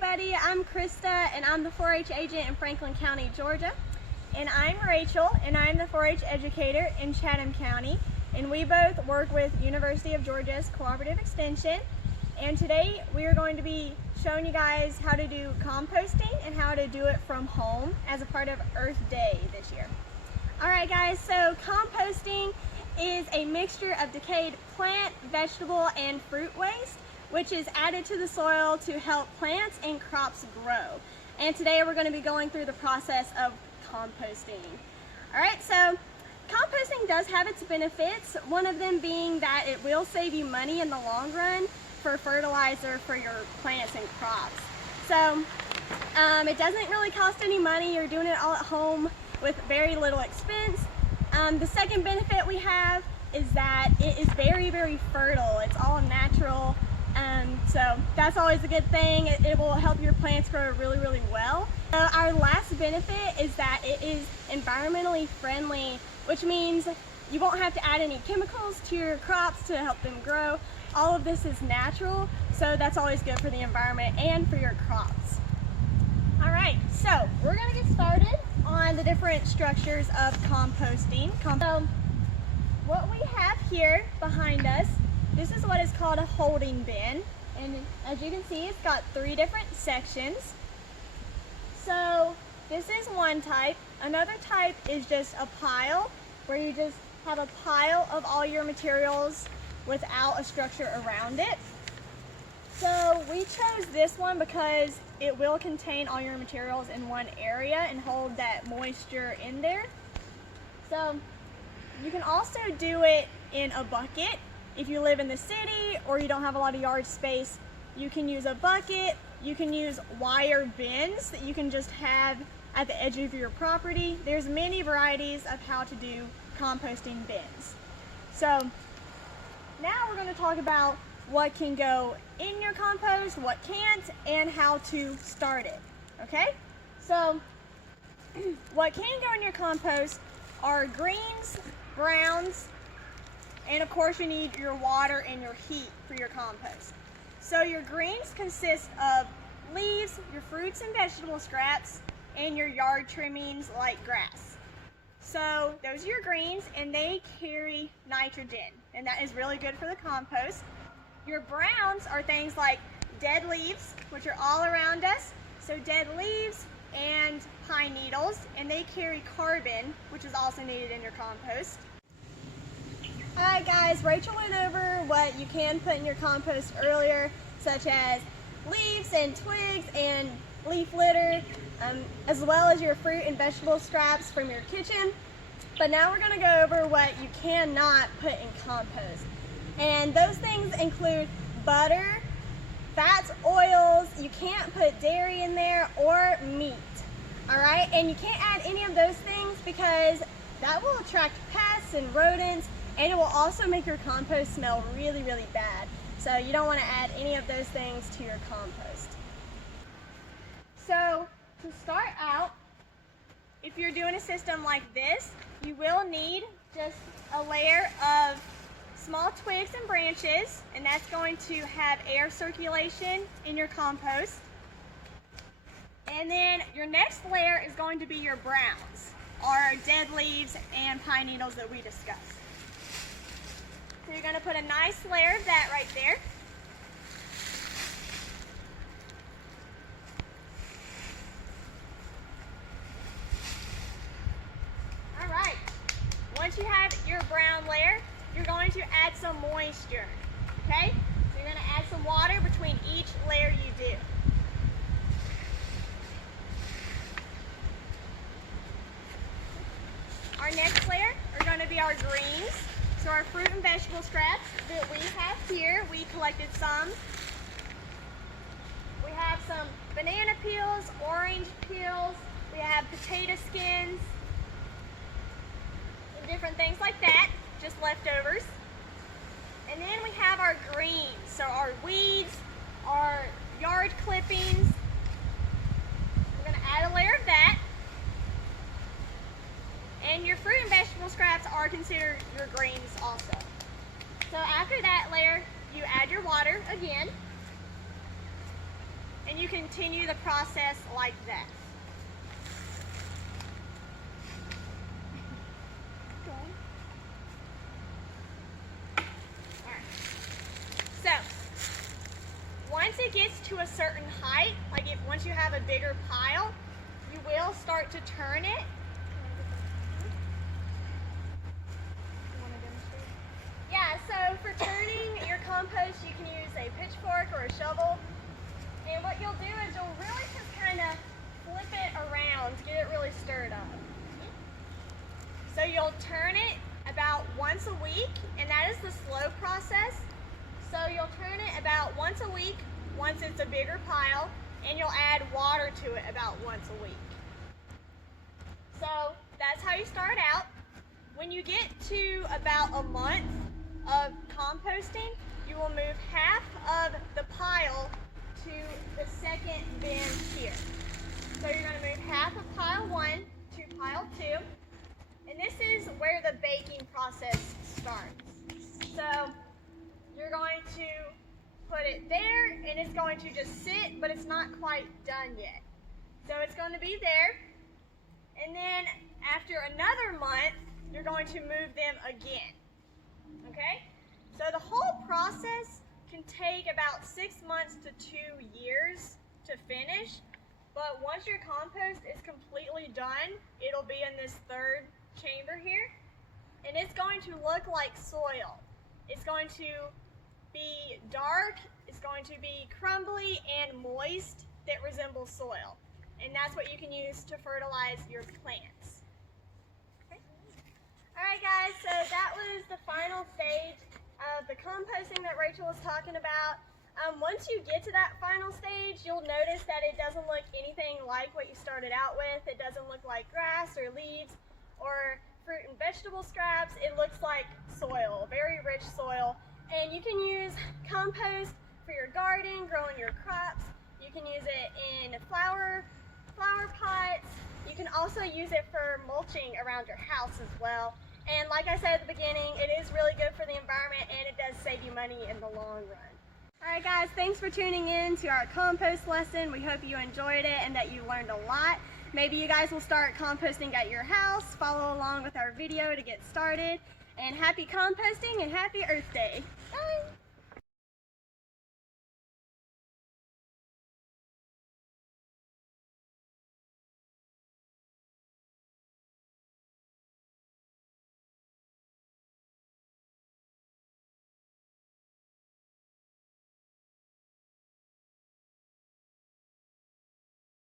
everybody, I'm Krista and I'm the 4-H agent in Franklin County, Georgia. And I'm Rachel and I'm the 4-H educator in Chatham County. And we both work with University of Georgia's Cooperative Extension. And today we are going to be showing you guys how to do composting and how to do it from home as a part of Earth Day this year. Alright guys, so composting is a mixture of decayed plant, vegetable, and fruit waste, which is added to the soil to help plants and crops grow. And today we're going to be going through the process of composting. Alright, so composting does have its benefits, one of them being that it will save you money in the long run for fertilizer for your plants and crops. So it doesn't really cost any money, you're doing it all at home with very little expense. The second benefit we have is that it is very, very fertile. It's all natural. So that's always a good thing. It will help your plants grow really, really well. Our last benefit is that it is environmentally friendly, which means you won't have to add any chemicals to your crops to help them grow. All of this is natural, so that's always good for the environment and for your crops. All right, so we're gonna get started on the different structures of composting. So what we have here behind us, this is what is called a holding bin. And as you can see, it's got 3 different sections. So this is one type. Another type is just a pile, where you just have a pile of all your materials without a structure around it. So we chose this one because it will contain all your materials in one area and hold that moisture in there. So you can also do it in a bucket. If you live in the city or you don't have a lot of yard space, you can use a bucket. You can use wire bins that you can just have at the edge of your property. There's many varieties of how to do composting bins. So now we're going to talk about what can go in your compost, what can't, and how to start it. Okay? So what can go in your compost are greens, browns, and of course you need your water and your heat for your compost. So your greens consist of leaves, your fruits and vegetable scraps, and your yard trimmings like grass. So those are your greens and they carry nitrogen, and that is really good for the compost. Your browns are things like dead leaves, which are all around us. So dead leaves and pine needles, and they carry carbon, which is also needed in your compost. Alright guys, Rachel went over what you can put in your compost earlier, such as leaves and twigs and leaf litter, as well as your fruit and vegetable scraps from your kitchen. But now we're going to go over what you cannot put in compost. And those things include butter, fats, oils. You can't put dairy in there or meat. Alright, and you can't add any of those things because that will attract pests and rodents, and it will also make your compost smell really, really bad. So you don't want to add any of those things to your compost. So to start out, if you're doing a system like this, you will need just a layer of small twigs and branches, and that's going to have air circulation in your compost. And then your next layer is going to be your browns, or dead leaves and pine needles that we discussed. So you're going to put a nice layer of that right there. All right. Once you have your brown layer, you're going to add some moisture. Okay? So you're going to add some water between each layer you do. Our next layer are going to be our greens. So our fruit and vegetable scraps that we have here, we collected some. We have some banana peels, orange peels, we have potato skins, and different things like that, just leftovers. And then we have our greens, so our weeds, our yard clippings. We're going to add a layer of that. And your fruit and vegetable scraps are considered your greens also. So after that layer, you add your water again. and you continue the process like that. So, once it gets to a certain height, like once you have a bigger pile, you will start to turn it. Yeah, so for turning your compost, you can use a pitchfork or a shovel. And what you'll do is you'll really just kind of flip it around to get it really stirred up. So you'll turn it about once a week, and that is the slow process. So you'll turn it about once a week, once it's a bigger pile, and you'll add water to it about once a week. So that's how you start out. When you get to about a month of composting, you will move half of the pile to the second bin here. So you're going to move half of pile 1 to pile 2. And this is where the baking process starts. So you're going to put it there, and it's going to just sit, but it's not quite done yet. So it's going to be there, and then after another month, you're going to move them again. Okay? So the whole process can take about 6 months to 2 years to finish, but once your compost is completely done, it'll be in this third chamber here, and it's going to look like soil. It's going to be dark, it's going to be crumbly and moist that resembles soil, and that's what you can use to fertilize your plants. Okay. Alright guys, so that was the final stage of the composting that Rachel was talking about. Once you get to that final stage, you'll notice that it doesn't look anything like what you started out with. It doesn't look like grass or leaves or fruit and vegetable scraps. It looks like soil, very rich soil. And you can use compost for your garden, growing your crops. You can use it in flower pots. You can also use it for mulching around your house as well. And like I said at the beginning, it is really good for the environment, and it does save you money in the long run. Alright guys, thanks for tuning in to our compost lesson. We hope you enjoyed it and that you learned a lot. Maybe you guys will start composting at your house. Follow along with our video to get started. And happy composting and happy Earth Day. Bye!